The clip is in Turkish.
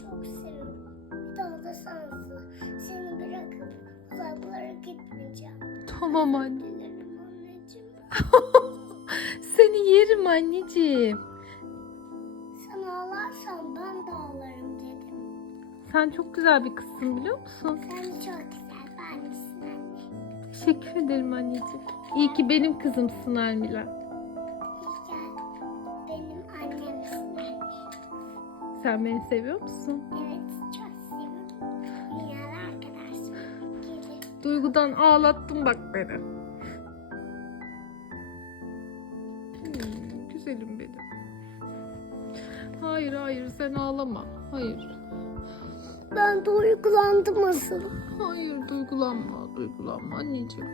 çok seviyorum. Bir daha da sensiz. Seni bırakıp uzaklara gitmeyeceğim. Tamam anne. Dilerim anneciğim. Seni yerim anneciğim. Sen ağlarsan ben de ağlarım dedim. Sen çok güzel bir kızsın biliyor musun? Sen çok güzel bir annesin anne. Teşekkür ederim anneciğim. İyi ki benim kızımsın Almila. Sen beni seviyor musun? Evet çok seviyorum. Dünyada arkadaşım gelir. Duygudan ağlattın bak beni. Hmm, güzelim benim. Hayır hayır sen ağlama. Hayır. Ben duygulandım asıl. Hayır duygulanma duygulanma anneciğim.